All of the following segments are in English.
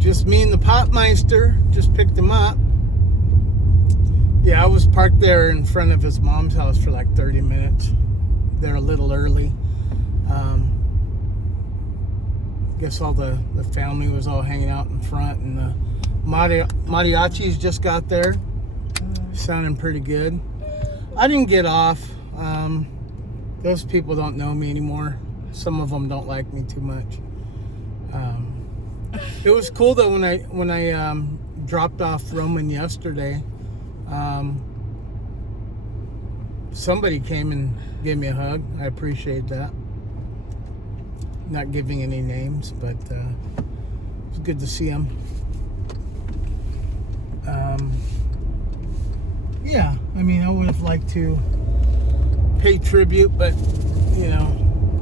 Just me and the Popmeister just picked him up. Yeah, I was parked there in front of his mom's house for like 30 minutes. They're a little early. Guess all the family was all hanging out in front, and the mariachis just got there. Sounding pretty good. I didn't get off. Those people don't know me anymore. Some of them don't like me too much. It was cool though when I dropped off Roman yesterday. Somebody came and gave me a hug. I appreciate that. Not giving any names, but it was good to see him. Yeah, I mean, I would have liked to pay tribute, but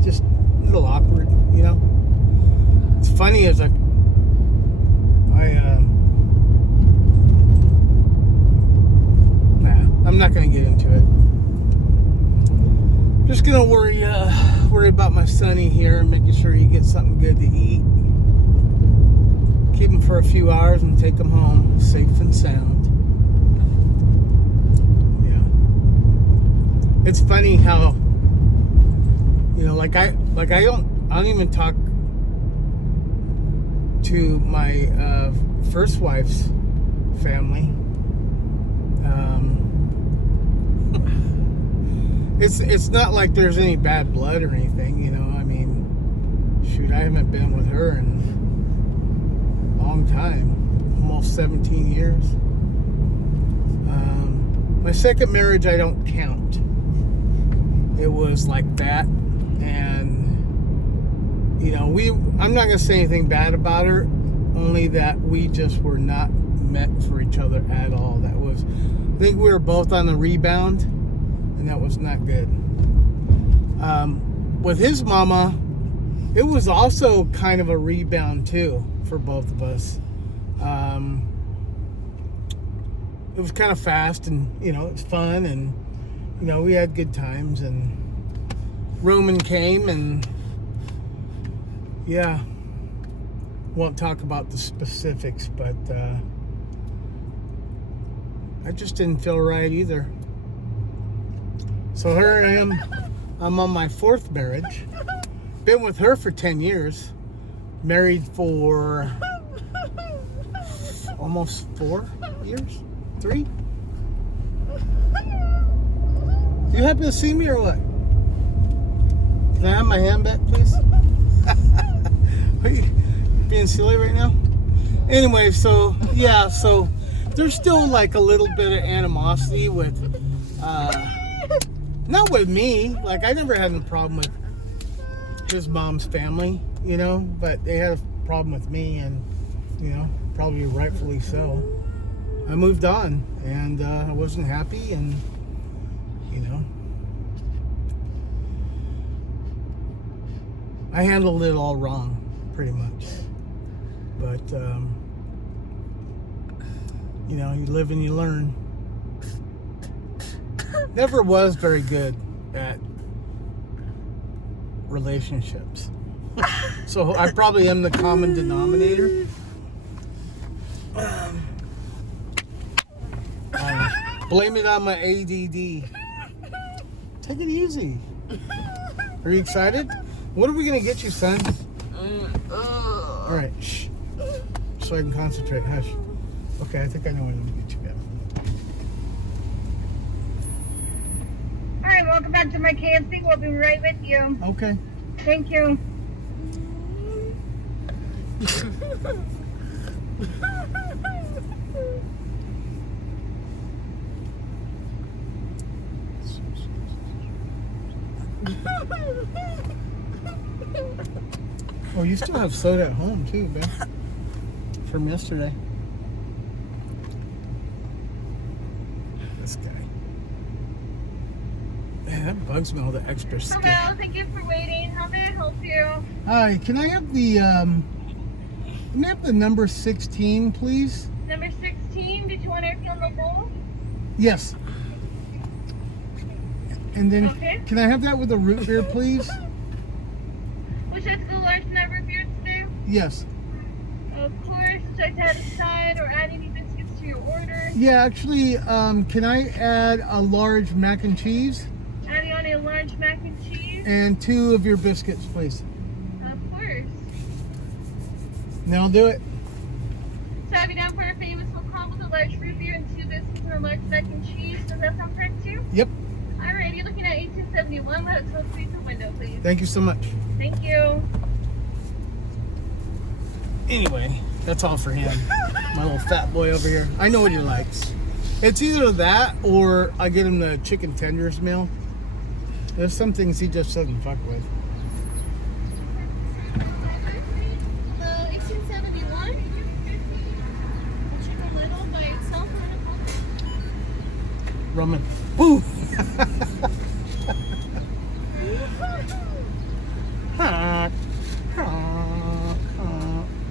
just a little awkward. It's funny as I'm not gonna get into it. Just gonna worry about my sonny here and making sure he gets something good to eat. Keep him for a few hours and take him home safe and sound. Yeah. It's funny how I don't even talk to my first wife's family. It's not like there's any bad blood or anything, I mean, shoot, I haven't been with her in a long time, almost 17 years. My second marriage, I don't count. It was like that, and I'm not gonna say anything bad about her, only that we just were not meant for each other at all. I think we were both on the rebound, and that was not good. With his mama, it was also kind of a rebound too for both of us. It was kind of fast, and it was fun, and we had good times, and Roman came, and yeah, won't talk about the specifics, but I just didn't feel right either. So here I am. I'm on my fourth marriage. Been with her for 10 years. Married for almost 4 years? 3? You happy to see me or what? Can I have my hand back, please? Are you being silly right now? Anyway, so there's still like a little bit of animosity with not with me. Like, I never had a problem with his mom's family, but they had a problem with me, and probably rightfully so. I moved on, and I wasn't happy, and I handled it all wrong, pretty much. But you live and you learn. Never was very good at relationships. So I probably am the common denominator. Blame it on my ADD. Take it easy. Are you excited? What are we going to get you, son? All right, shh. So I can concentrate. Hush. Okay, I think I know what I'm going to get you, guys. All right, welcome back to my KFC. We'll be right with you. Okay. Thank you. Oh, you still have soda at home too, Ben. From yesterday. This guy. Man, that bugs me, all the extra stuff. Hello, thank you for waiting. How may I help you? Hi, can I have the number 16, please? Number 16, did you want to refill the bowl? Yes. And then, Okay. can I have that with a root beer, please? Would you like the large number beer today? Yes. Of course. Would you like to add a side or add any biscuits to your order? Yeah, actually, can I add a large mac and cheese? Adding on a large mac and cheese? And 2 of your biscuits, please. Of course. And I'll do it. So I have you down for a famous full combo with a large root beer and 2 biscuits and a large mac and cheese. Does that sound correct too? Yep. Alright, you're looking at 1871. Let us go through the window, please. Thank you so much. Thank you. Anyway, that's all for him. My little fat boy over here. I know what he likes. It's either that or I get him the chicken tenders meal. There's some things he just doesn't fuck with. 1871. Chicken little by itself or Ramen. Woo!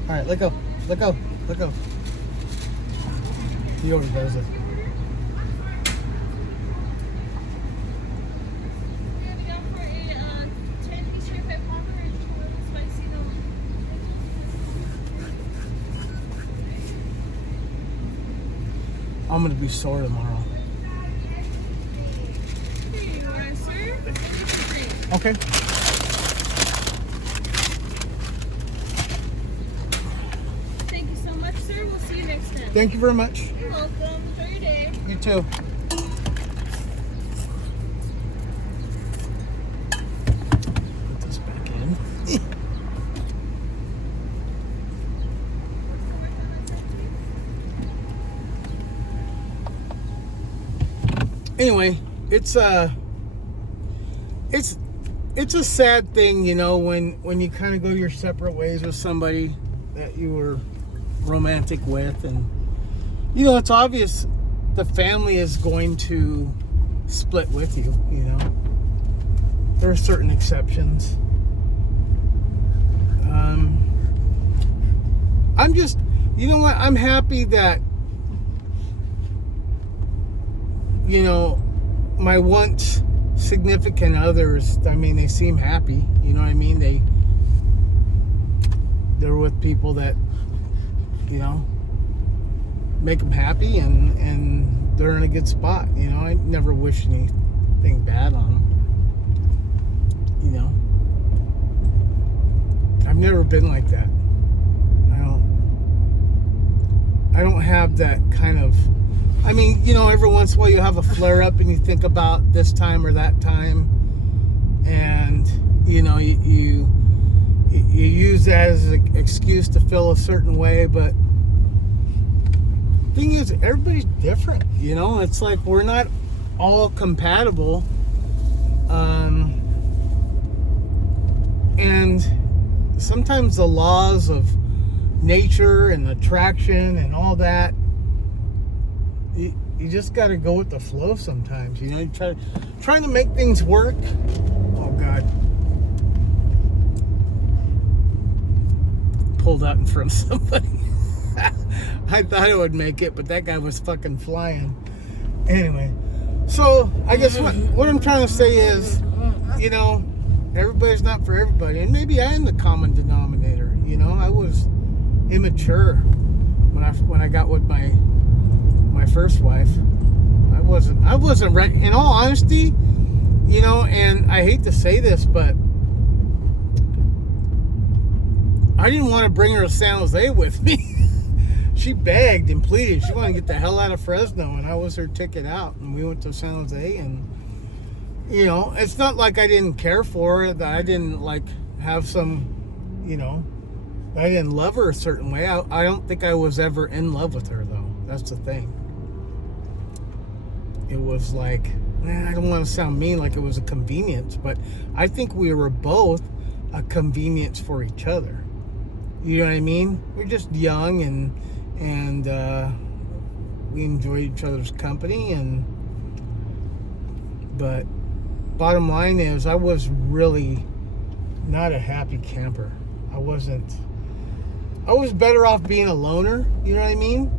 Alright, let go. Let go. Let go. He already does it. I'm gonna be sore tomorrow. Here you are, sir. Okay. Thank you so much, sir. We'll see you next time. Thank you very much. You're welcome. Enjoy your day. You too. Put this back in. Anyway, it's a sad thing, you know, when you kind of go your separate ways with somebody that you were romantic with, and you know, it's obvious the family is going to split with you, you know. There are certain exceptions. I'm just, you know what, I'm happy that, you know, my once significant others, I mean, they seem happy, you know what I mean? They're with people that, you know, make them happy, and they're in a good spot, you know. I never wish anything bad on them, you know. I've never been like that. I don't have that kind of, I mean, you know, every once in a while you have a flare up and you think about this time or that time, and you know, you use that as an excuse to feel a certain way. But the thing is, everybody's different, you know. It's like we're not all compatible, and sometimes the laws of nature and attraction and all that, you just got to go with the flow sometimes, you know. You trying to make things work. Oh God, pulled out in front of somebody. I thought I would make it, but that guy was fucking flying. Anyway, so I guess what I'm trying to say is, you know, everybody's not for everybody, and maybe I am the common denominator. You know, I was immature when I got with my first wife. I wasn't ready. In all honesty, you know, and I hate to say this, but I didn't want to bring her to San Jose with me. She begged and pleaded. She wanted to get the hell out of Fresno, and I was her ticket out, and we went to San Jose. And you know, it's not like I didn't care for her, that I didn't like have some, you know, I didn't love her a certain way. I don't think I was ever in love with her, though. That's the thing. It was like, I don't want to sound mean, like it was a convenience, but I think we were both a convenience for each other. You know what I mean? We're just young, and we enjoyed each other's company, but bottom line is, I was really not a happy camper. I was better off being a loner, you know what I mean?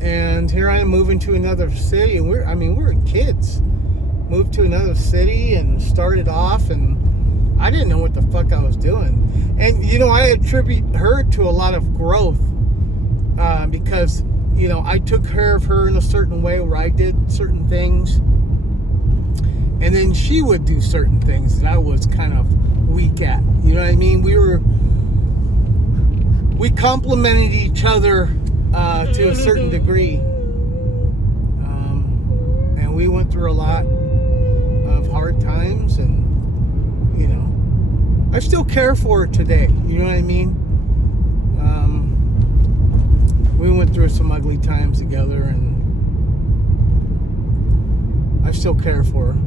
And here I am moving to another city, and we're kids. Moved to another city and started off, and I didn't know what the fuck I was doing. And, you know, I attribute her to a lot of growth because, you know, I took care of her in a certain way where I did certain things. And then she would do certain things that I was kind of weak at. You know what I mean? We complemented each other to a certain degree. And we went through a lot of hard times, and, you know, I still care for her today. You know what I mean? We went through some ugly times together, and I still care for her.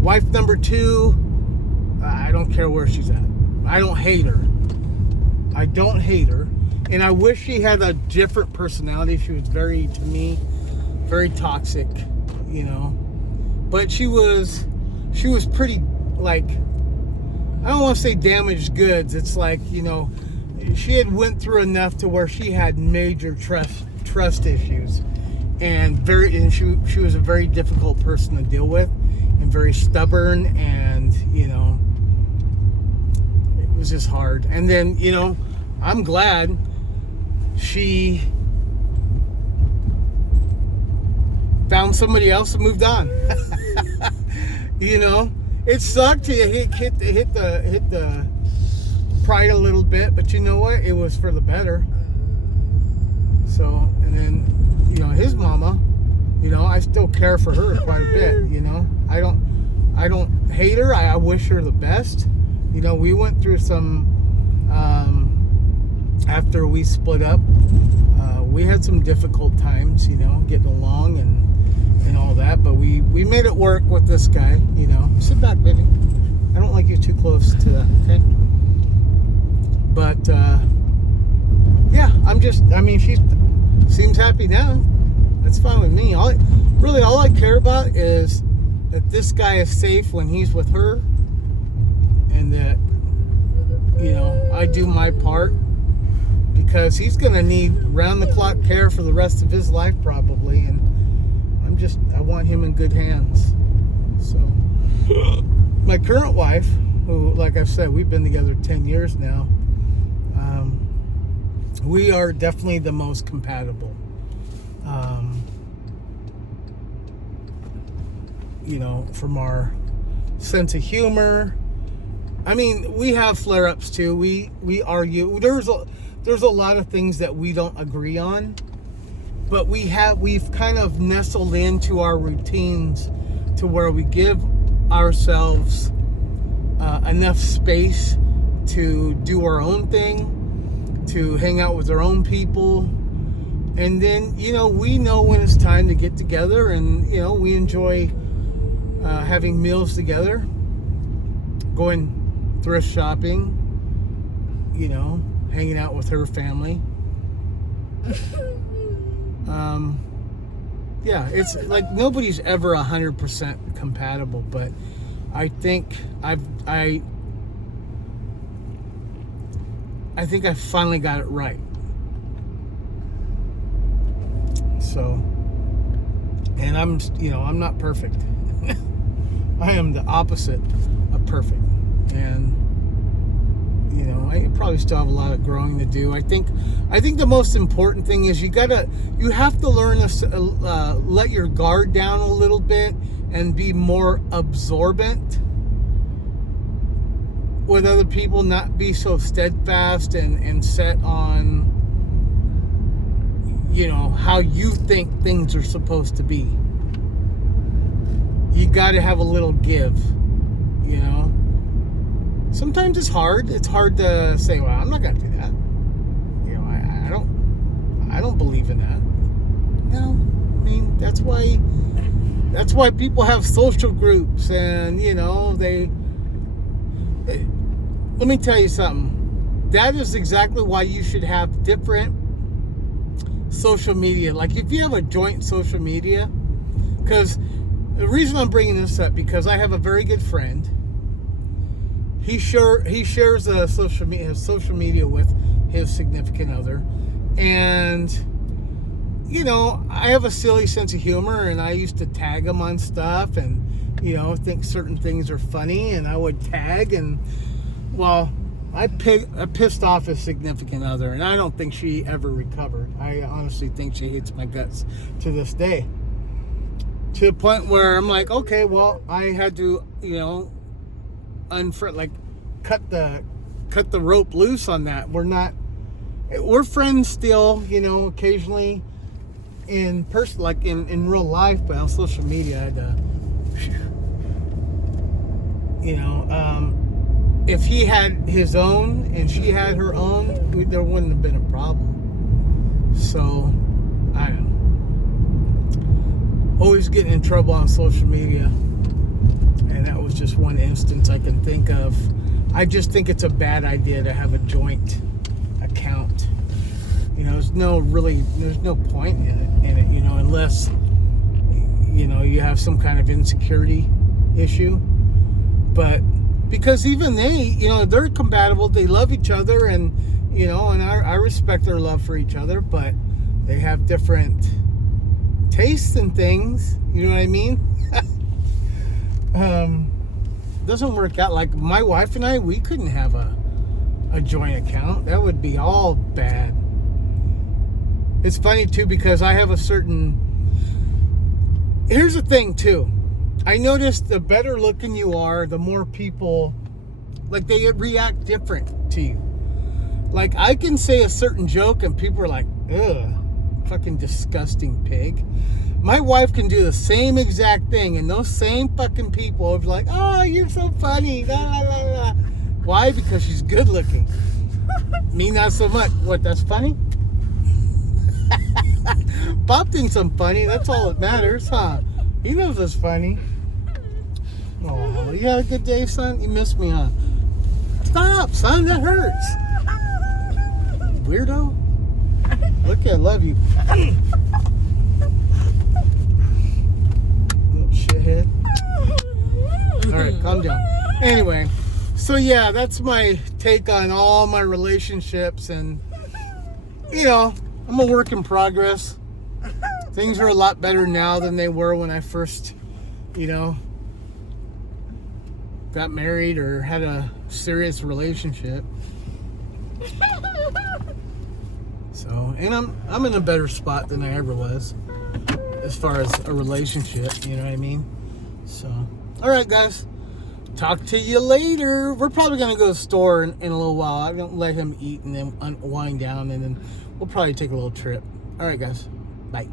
Wife number 2, I don't care where she's at. I don't hate her. I don't hate her. And I wish she had a different personality. She was very, to me, very toxic, you know. But she was pretty, like, I don't want to say damaged goods. It's like, you know, she had went through enough to where she had major trust issues. And she was a very difficult person to deal with, and very stubborn, and, you know, it was just hard. And then, you know, I'm glad she found somebody else and moved on. You know, it sucked to hit the pride a little bit, but you know what? It was for the better. So, and then, you know, his mama, you know, I still care for her quite a bit. You know, I don't hate her. I wish her the best. You know, we went through some after we split up. We had some difficult times, you know, getting along and all that, but we made it work with this guy. You know, sit back, baby. I don't like you too close to that. Okay. But yeah, she seems happy now. That's fine with me. All I care about is that this guy is safe when he's with her, and that, you know, I do my part, because he's going to need round-the-clock care for the rest of his life probably, and I want him in good hands. So, my current wife, who, like I've said, we've been together 10 years now, we are definitely the most compatible. You know, from our sense of humor. I mean, we have flare-ups too. We argue. There's a lot of things that we don't agree on, but we've kind of nestled into our routines to where we give ourselves enough space to do our own thing, to hang out with our own people. And then, you know, we know when it's time to get together, and, you know, we enjoy having meals together, going thrift shopping, you know, hanging out with her family. Yeah, it's like nobody's ever 100% compatible, but I think I think I finally got it right. So, and I'm not perfect. I am the opposite of perfect. And, you know, I probably still have a lot of growing to do. I think the most important thing is you have to learn to let your guard down a little bit and be more absorbent with other people, not be so steadfast and set on, you know, how you think things are supposed to be. You got to have a little give, you know. Sometimes it's hard. It's hard to say, well, I'm not going to do that. You know, I don't believe in that. No, I mean, that's why people have social groups, and, you know, let me tell you something. That is exactly why you should have different social media. Like, if you have a joint social media, because the reason I'm bringing this up, because I have a very good friend. He shares his social media with his significant other, and, you know, I have a silly sense of humor, and I used to tag him on stuff, and think certain things are funny, and I would tag, and well, I pissed off a significant other, and I don't think she ever recovered. I honestly think she hates my guts to this day. To the point where I'm like, okay, well, I had to, cut the rope loose on that. We're friends still, occasionally in person, like in real life, but on social media, I had to, if he had his own and she had her own, there wouldn't have been a problem. So, I don't know. Always getting in trouble on social media. And that was just one instance I can think of. I just think it's a bad idea to have a joint account. There's no point in it, unless, you have some kind of insecurity issue. But because even they, they're compatible, they love each other, and, and I respect their love for each other, but they have different tastes and things, you know what I mean? Doesn't work out. Like my wife and I, we couldn't have a joint account. That would be all bad. It's funny too, because I have here's the thing too. I noticed the better looking you are, the more people, like, they react different to you. Like, I can say a certain joke and people are like, ugh, fucking disgusting pig. My wife can do the same exact thing, and those same fucking people are like, oh, you're so funny. La, la, la, la. Why? Because she's good looking. Me, not so much. What, that's funny? Bob thinks I'm funny. That's all that matters, huh? He knows it's funny. Oh, you had a good day, son? You missed me, huh? Stop, son. That hurts. Weirdo. Look, I love you. Little shithead. All right, calm down. Anyway, so yeah, that's my take on all my relationships, and I'm a work in progress. Things are a lot better now than they were when I first, got married or had a serious relationship. So, and I'm in a better spot than I ever was as far as a relationship, you know what I mean? So, all right, guys. Talk to you later. We're probably going to go to the store in a little while. I'm going to let him eat and then wind down, and then we'll probably take a little trip. All right, guys. Bye.